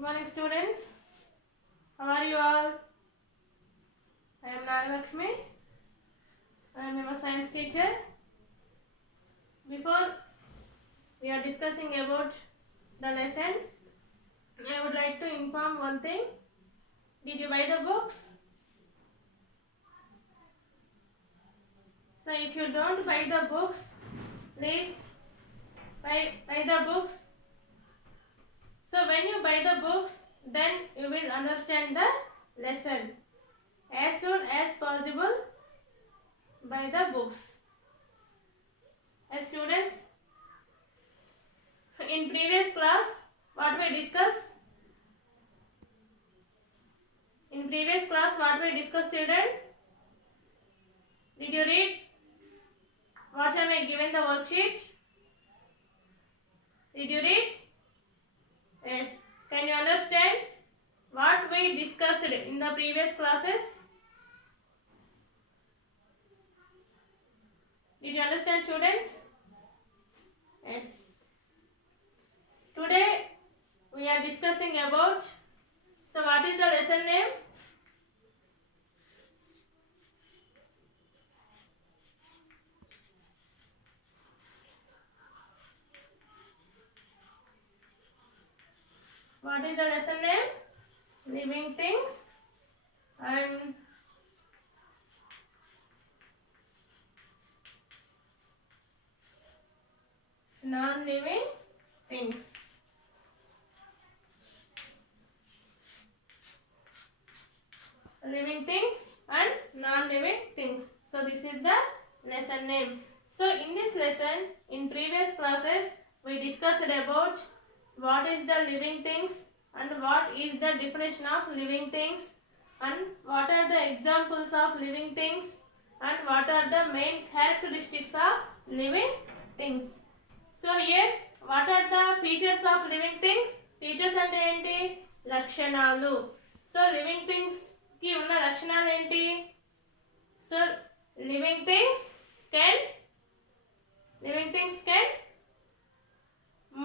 Good morning, students. How are you all? I am Nagalakshmi. I am your science teacher. Before we are discussing about the lesson, I would like to inform one thing. Did you buy the books? So if you don't buy the books, please buy the books. So when you buy the books, then you will understand the lesson as soon as possible. Buy the books. As students, in previous class, what we discussed? In previous class, what we discussed, children? Did you read? What have I given the worksheet? Did you read? Yes. Can you understand what we discussed in the previous classes? Did you understand, students? Yes. Today we are discussing about, so what is the lesson name? What is the lesson name? Living things and non-living things. Living things and non-living things. So this is the lesson name. So in this lesson, in previous classes, we discussed about what is the living things and what is the definition of living things and what are the examples of living things and what are the main characteristics of living things. So here, what are the features of living things? Features అంటే ఏంటి? లక్షణాలు. So living things కి ఉన్న లక్షణాలు ఏంటి? So living things can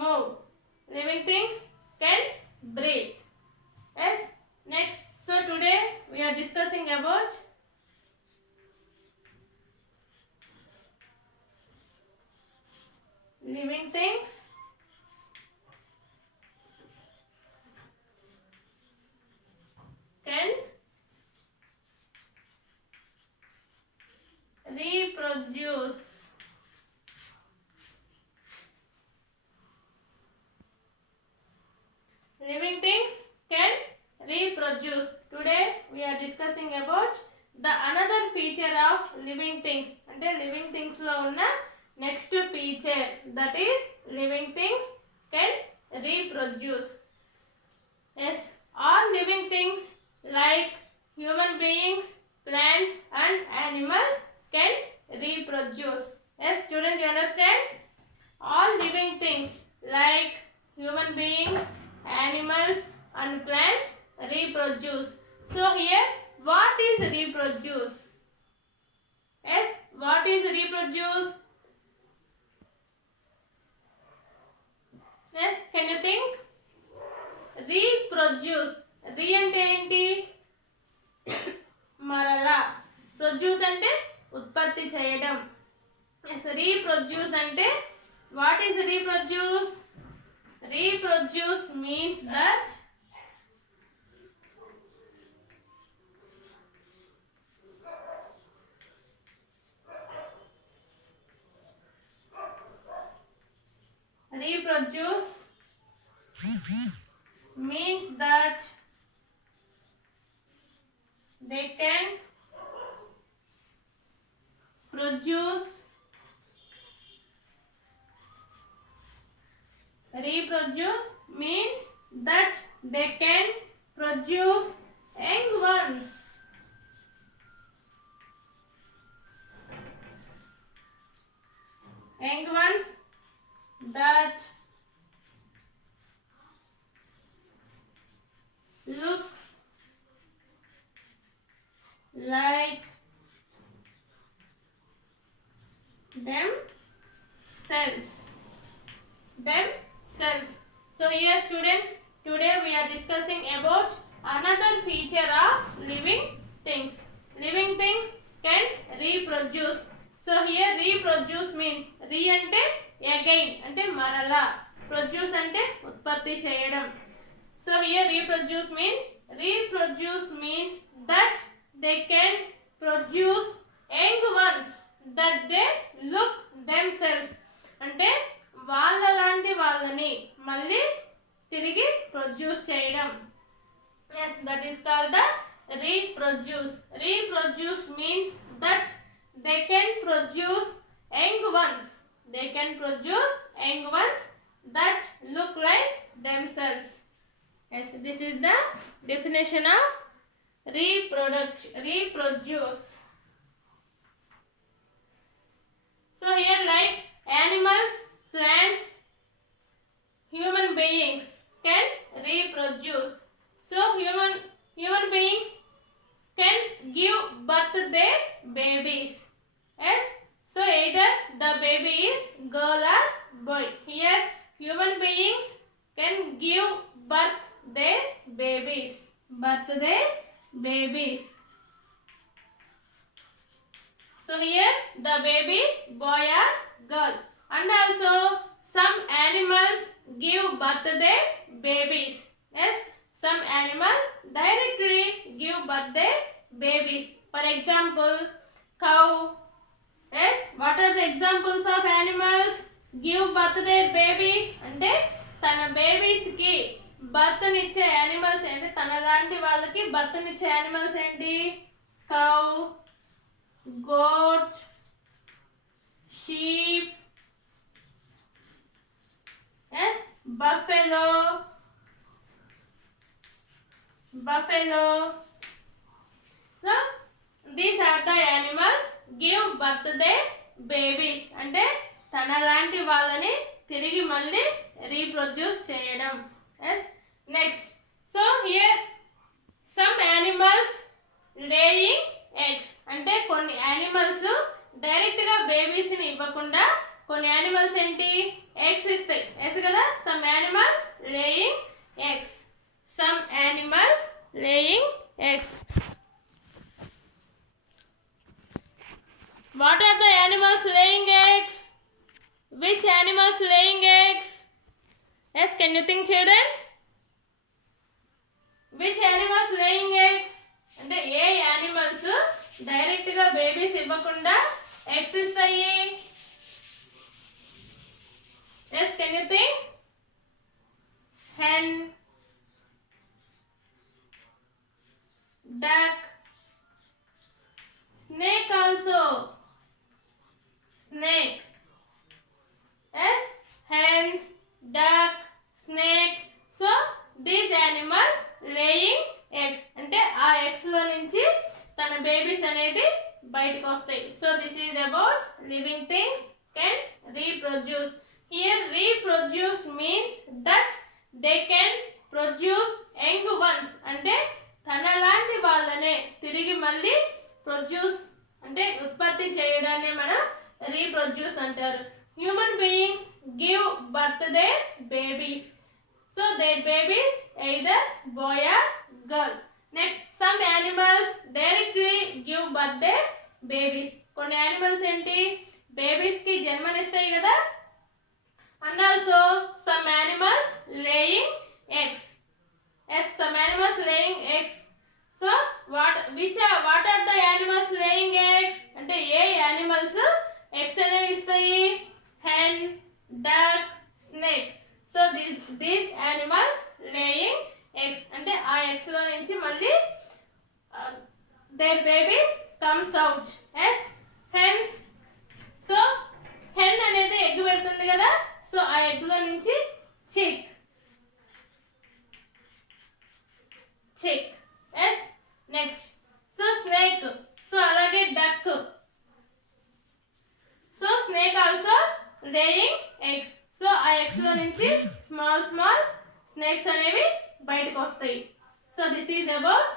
move. Living things can breathe. Yes. Next. So today we are discussing about living things can reproduce. Living things can reproduce. Today we are discussing about the another feature of living things. అంటే living things లో ఉన్న next feature, that is living things can reproduce. Yes, all living things like human beings, plants and animals can reproduce. Yes, students, you understand? All living things like human beings, animals and plants reproduce. So here, what is reproduce? Yes, what is reproduce? Yes, can you think? Reproduce. Re అంటే ఏంటి? మరలా. Produce అంటే ఉత్పత్తి చేయడం. Yes, reproduce అంటే what is reproduce? Reproduce means that they can produce. Reproduce means that they can produce young ones. Young ones that look like themselves. So here students, today we are discussing about another feature of living things. Living things can reproduce. So here reproduce means re ante again ante marala, produce ante utpatti cheyadam. So here reproduce means that they can produce young ones that they look themselves. అంటే వాళ్ళ లాంటి వాళ్ళని మళ్ళీ తిరిగి produce చేయడం. Yes, that is called the reproduce. Reproduce means that they can produce young ones. They can produce young ones that look like themselves. Yes, this is the definition of reproduce. So here like animals, plants, human beings can reproduce. So human beings can give birth to their babies. Yes. So either the baby is girl or boy. Here human beings can give birth their babies. So here the baby boy or girl. And also some animals give birth to their babies. Yes, some animals directly give birth their babies. For example, cow. Yes, what are the examples of animals give birth to their babies? అంటే తన babies కి birth నిచ్చే animals ఏంటి, తన లాంటి వాళ్ళకి birth నిచ్చే animals ఏంటి? Cow, goat, sheep, yes, buffalo. So these are the animals give birth to their babies. అంటే తన లాంటి వాళ్ళని తిరిగి మళ్ళీ రీప్రొడ్యూస్ చేయడం. yes, next, so here some animals laying eggs. అంటే కొన్ని యానిమల్స్ డైరెక్ట్ గా బేబీస్ ని ఇవ్వకుండా కొన్ని యానిమల్స్ ఏంటి ఎగ్స్ ఇస్తాయి. ఎస్ కదా, some animals laying eggs. What are the animals laying eggs? Which animals laying eggs? Yes, can you think children? Which animals laying eggs? అంటే ఏ యానిమల్స్ డైరెక్ట్ గా babies ఇవ్వకుండా ఎగ్స్ ఇస్తాయి? Yes, can you think? Hen, duck, snake also. Snake. Yes, hens, duck, snake. So these animals laying eggs. అంటే ఆ eggs లో నుంచి తన babies అనేది బయటకు వస్తాయి. So this is about living things can reproduce. Here reproduce means that they can produce young ones. అంటే తన లాంటి వాళ్ళనే తిరిగి మళ్ళీ ప్రొడ్యూస్ అంటే ఉత్పత్తి చేయడాన్ని మనం రీప్రొడ్యూస్ అంటారు. Human beings give birth their babies. So their babies either boy or girl. Next, some animals directly give birth their babies. కొన్ని యానిమల్స్ ఏంటి బేబీస్ కి జన్మనిస్తాయి కదా. And also some animals laying eggs. Yes, some animals laying eggs. So what are the animals laying eggs? అంటే ఏ animals eggs అనేవి ఇస్తాయి? hen, duck, snake. So these animals laying eggs. అంటే ఆ ఎగ్స్ లో నుంచి మళ్ళీ their babies comes out. Yes, hens. So hen అనేది egg పెడుతుంది కదా. సో ఆ ఎగ్ లో నుంచి chick. Yes, next, so snake. So అలాగే duck. So snake also laying eggs. So ఆ ఎగ్స్ లో నుంచి స్మాల్ స్నేక్స్ అనేవి బయటకు వస్తాయి. So this is about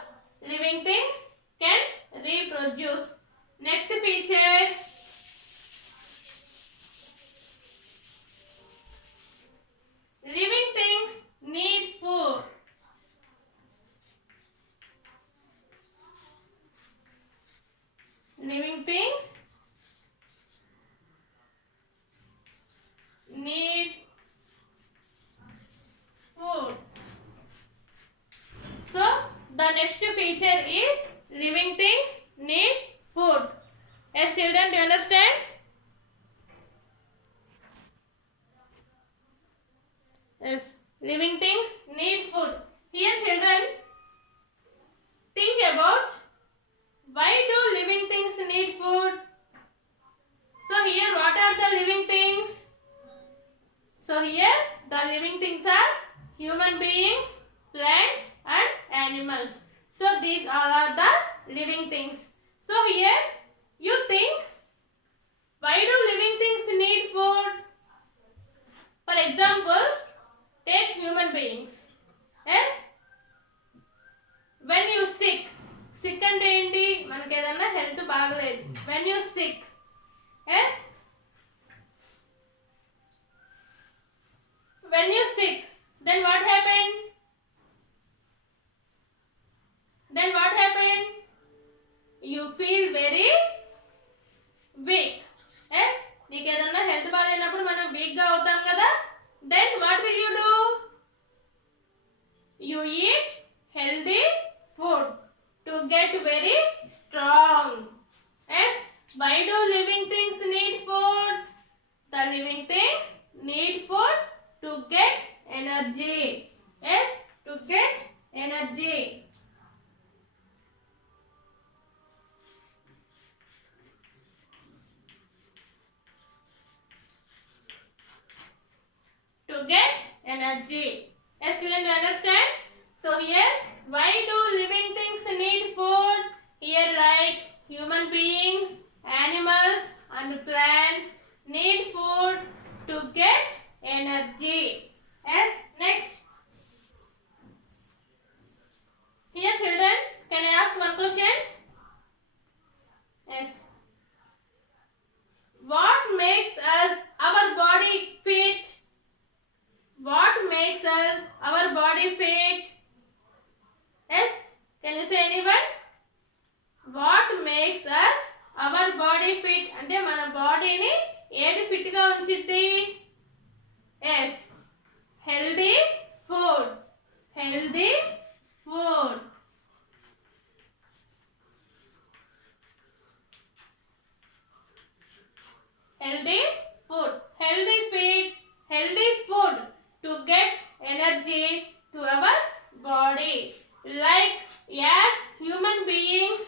living things can reproduce. Next feature, living things need food. next feature is living things need food. Yes, children, do you understand? Yes, living things need food. Here, children, think about why do living things need food? So here, what are the living things? So here, the living things are human beings, plants and animals. So these all are the living things. So here, you think, why do living things need food? For example, take human beings. Yes, when you sick అంటే ఏంటి, మనకి ఏదన్నా health బాగలేదు. when you sick, yes, when you sick, then what happened? You feel very weak. yes, నీకు ఏదన్నా health బాగాలేనప్పుడు మనం week గా అవుతాం కదా. then what will you do? You eat healthy food to get very strong. Yes, why do living things need food? The living things need food to get energy. Yes, to get energy. To get energy. Yes, students, do you understand? So here, why do living things need food? Here, like human beings, animals and plants need food to get energy. Yes, next. Here, children, can I ask one question? Yes. What makes us our body fit? What makes us our body fit? Yes, can you say anyone? What makes us our body fit? అంటే మన బాడీని ఏది fit గా ఉంచిద్ది? yes, healthy food. Healthy food. Healthy food. Healthy food to get energy to our body. Like as human beings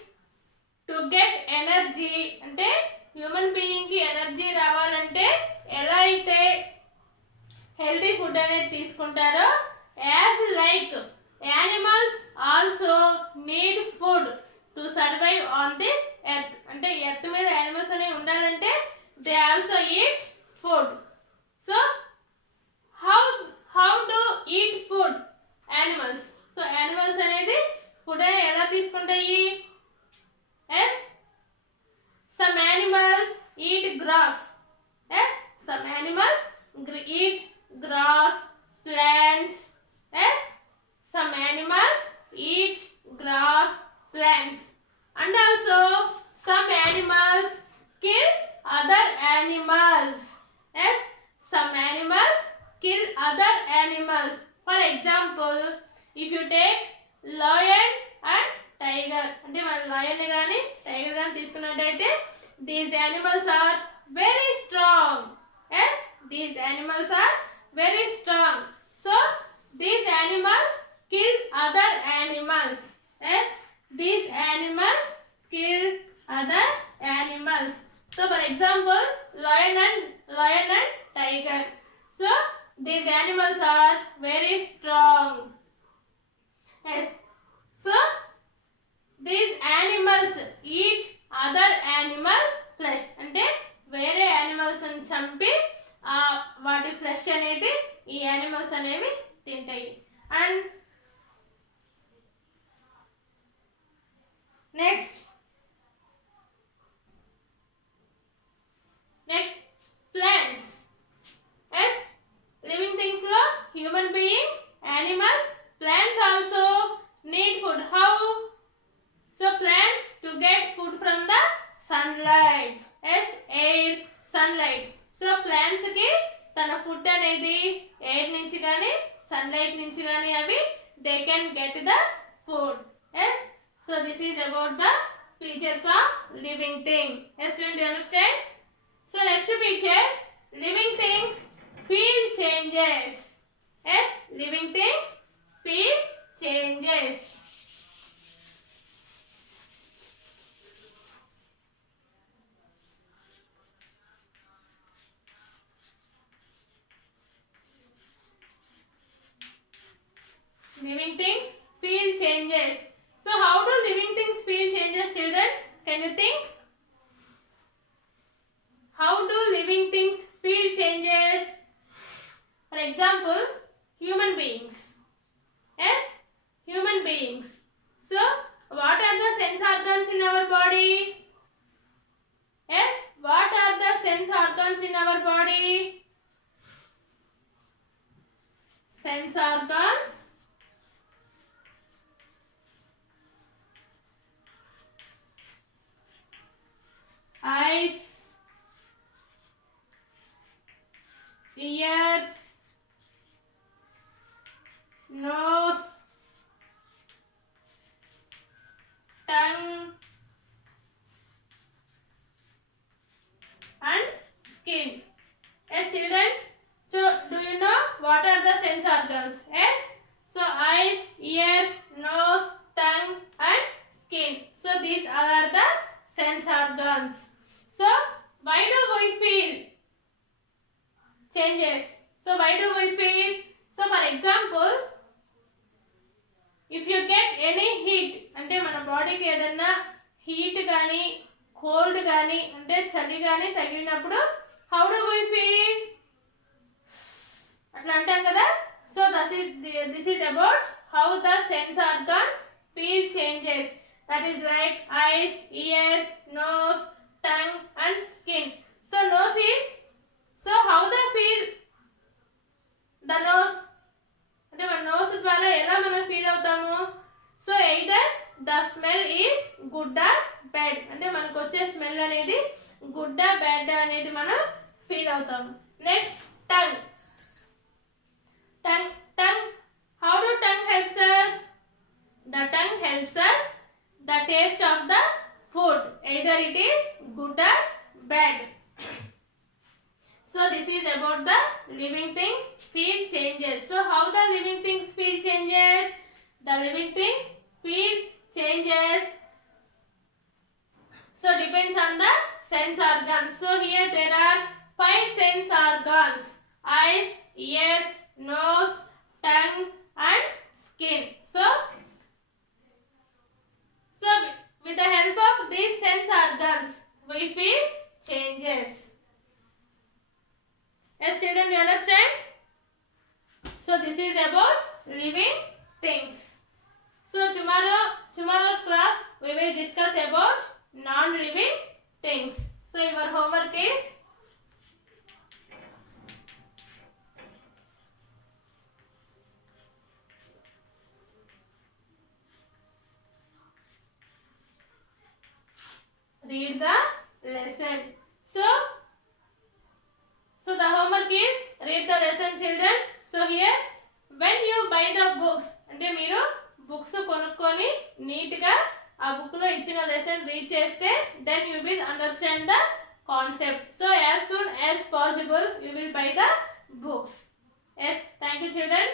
to get energy, అంటే human being కి energy రావాలంటే ఎలా అయితే హెల్తీ ఫుడ్ అనేది తీసుకుంటారో, as like animals also need food to survive on this earth. అంటే earth మీద animals అనేవి ఉండాలంటే they also eat food. So how to eat food animals? So animals అనేది ఫుడ్ ఎలా తీసుకుంటాయి? yes, some animals eat grass. yes, some animals eat grass, plants. yes, some animals eat grass, plants. And also some animals kill other animals. yes, some animals kill other animals. For example, if you take lion and tiger, అంటే మనం lion గాని tiger గాని తీసుకున్నట్టయితే these animals are very strong. yes, these animals are very strong. So these animals kill other animals. yes, these animals kill other animals. So for example, lion and tiger. So these animals are very strong. yes, so these animals eat other animals flesh. అంటే వేరే animals ని చంపి వాటి flesh అనేది ఈ animals అనేవి తింటాయి. And next plants. yes, living things lo human beings, animals, plants also need food. How? So plants to get food from the sunlight. yes, air, sunlight. So plants ki tana food అనేది air నుంచి గాని sunlight నుంచి గాని అవి they can get the food. Yes. So this is about the features of living thing. Yes, do you understand? So next feature, living things feel changes. Yes, living things feel changes. Living things feel changes. So how do living things feel changes, children? Can you think? How do living things feel changes? For example, human beings. Yes, human beings. So what are the sense organs in our body? Yes, what are the sense organs in our body? Sense organs. Eyes, ears, nose, tongue, and skin. Yes, children. So, do you know what are the sense organs? Yes. So, eyes, ears, nose, tongue, and skin. So, these all are the sense organs. So, why do we feel changes? So, why do we feel? So, for example, if you get any heat, అంటే మన బాడీకి ఏదన్నా heat కానీ cold కానీ అంటే చలి కానీ తగిలినప్పుడు హౌ డు వి ఫీల్ అట్లా అంటాం కదా. So this is about how the sense organs feel changes. That is like eyes, ears, nose, tongue and skin. So nose is, so how the feel the nose, అంటే మన nose ద్వారా ఎలా మనం feel అవుతాము. So either the smell is good or bad, అంటే మనకు వచ్చే smell అనేది గుడ్ ఆర్ బ్యాడ్ అనేది మనం ఫీల్ అవుతాము. Next tongue. Tongue. How do tongue helps us? The tongue helps us the taste of the food. Either it is good or bad. So this is about the living things feel changes. So how the living things feel changes? The living things feel changes. So depends on the sense organs. So here there are 5 sense organs: eyes, ears, nose, tongue and skin. So with the help of these sense organs we feel changes. Yes, children, you understand? So this is about living things. So tomorrow's class we will discuss about non-living things. So your homework is read the lesson. So the homework is read the lesson, children. So here when you buy the books, అంటే మీరు books కొనుక్కొని నీట్గా ఆ బుక్లో ఇచ్చిన lesson read చేస్తే then you will understand the concept. So as soon as possible you will buy the books. Yes, thank you, children.